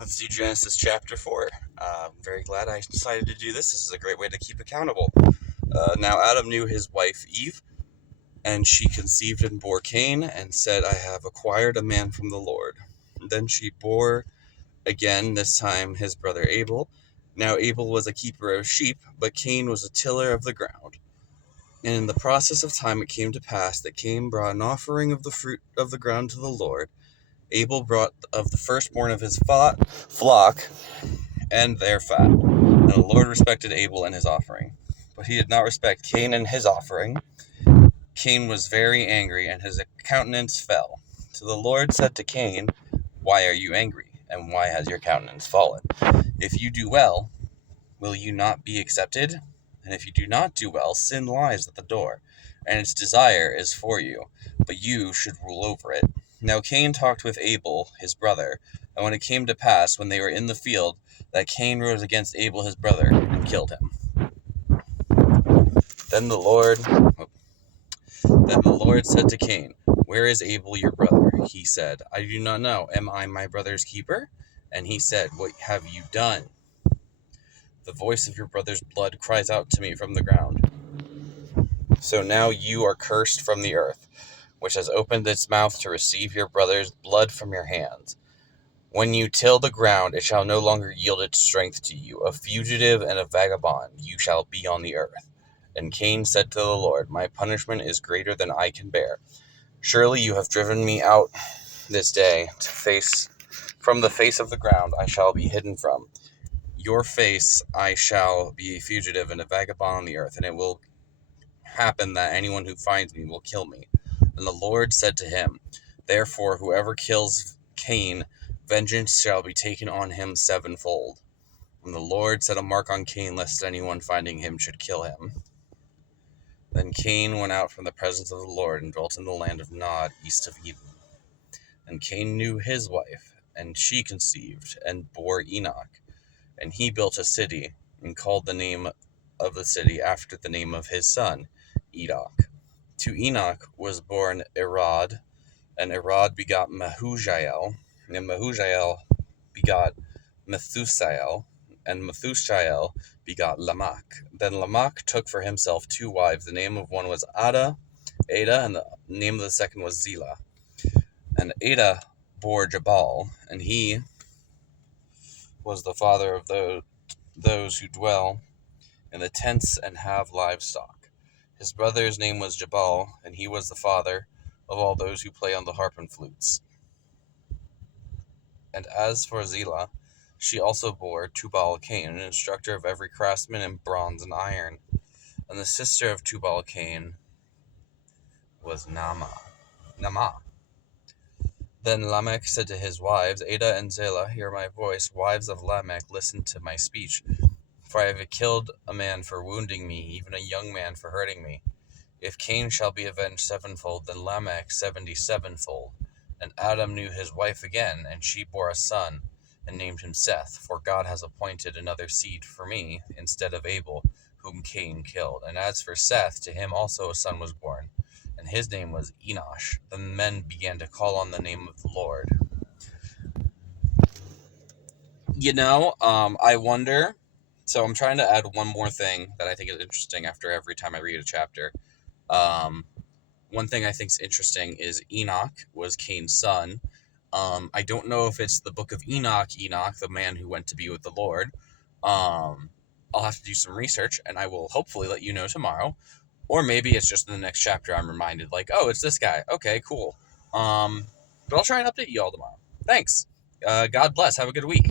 Let's do Genesis chapter 4. I'm very glad I decided to do this. This is a great way to keep accountable. Now Adam knew his wife Eve, and she conceived and bore Cain, and said, I have acquired a man from the Lord. Then she bore again, this time his brother Abel. Now Abel was a keeper of sheep, but Cain was a tiller of the ground. And in the process of time it came to pass that Cain brought an offering of the fruit of the ground to the Lord. Abel brought of the firstborn of his flock and their fat. And the Lord respected Abel and his offering, but he did not respect Cain and his offering. Cain was very angry, and his countenance fell. So the Lord said to Cain, Why are you angry, and why has your countenance fallen? If you do well, will you not be accepted? And if you do not do well, sin lies at the door, and its desire is for you, but you should rule over it. Now Cain talked with Abel, his brother, and when it came to pass, when they were in the field, that Cain rose against Abel his brother, and killed him. Then the Lord said to Cain, Where is Abel your brother? He said, I do not know. Am I my brother's keeper? And he said, What have you done? The voice of your brother's blood cries out to me from the ground. So now you are cursed from the earth, which has opened its mouth to receive your brother's blood from your hands. When you till the ground, it shall no longer yield its strength to you. A fugitive and a vagabond you shall be on the earth. And Cain said to the Lord, My punishment is greater than I can bear. Surely you have driven me out this day from the face of the ground I shall be hidden from. Your face I shall be a fugitive and a vagabond on the earth, and it will happen that anyone who finds me will kill me. And the Lord said to him, Therefore whoever kills Cain, vengeance shall be taken on him sevenfold. And the Lord set a mark on Cain, lest anyone finding him should kill him. Then Cain went out from the presence of the Lord and dwelt in the land of Nod, east of Eden. And Cain knew his wife, and she conceived, and bore Enoch. And he built a city, and called the name of the city after the name of his son, Enoch. To Enoch was born Irad, and Irad begot Mehujael, and Mehujael begot Methusael, and Methusael begot Lamech. Then Lamech took for himself 2 wives. The name of one was Ada, and the name of the second was Zillah. And Ada bore Jabal, and he was the father of those who dwell in the tents and have livestock. His brother's name was Jabal, and he was the father of all those who play on the harp and flutes. And as for Zillah, she also bore Tubal-Cain, an instructor of every craftsman in bronze and iron. And the sister of Tubal-Cain was Naamah. Then Lamech said to his wives, Ada and Zillah, hear my voice. Wives of Lamech, listen to my speech. For I have killed a man for wounding me, even a young man for hurting me. If Cain shall be avenged sevenfold, then Lamech 77-fold. And Adam knew his wife again, and she bore a son, and named him Seth. For God has appointed another seed for me, instead of Abel, whom Cain killed. And as for Seth, to him also a son was born, and his name was Enosh. Then men began to call on the name of the Lord. I wonder. So I'm trying to add one more thing that I think is interesting after every time I read a chapter. One thing I think is interesting is Enoch was Cain's son. I don't know if it's the book of Enoch, the man who went to be with the Lord. I'll have to do some research, and I will hopefully let you know tomorrow. Or maybe it's just in the next chapter I'm reminded, like, oh, it's this guy. Okay, cool. But I'll try and update you all tomorrow. Thanks. God bless. Have a good week.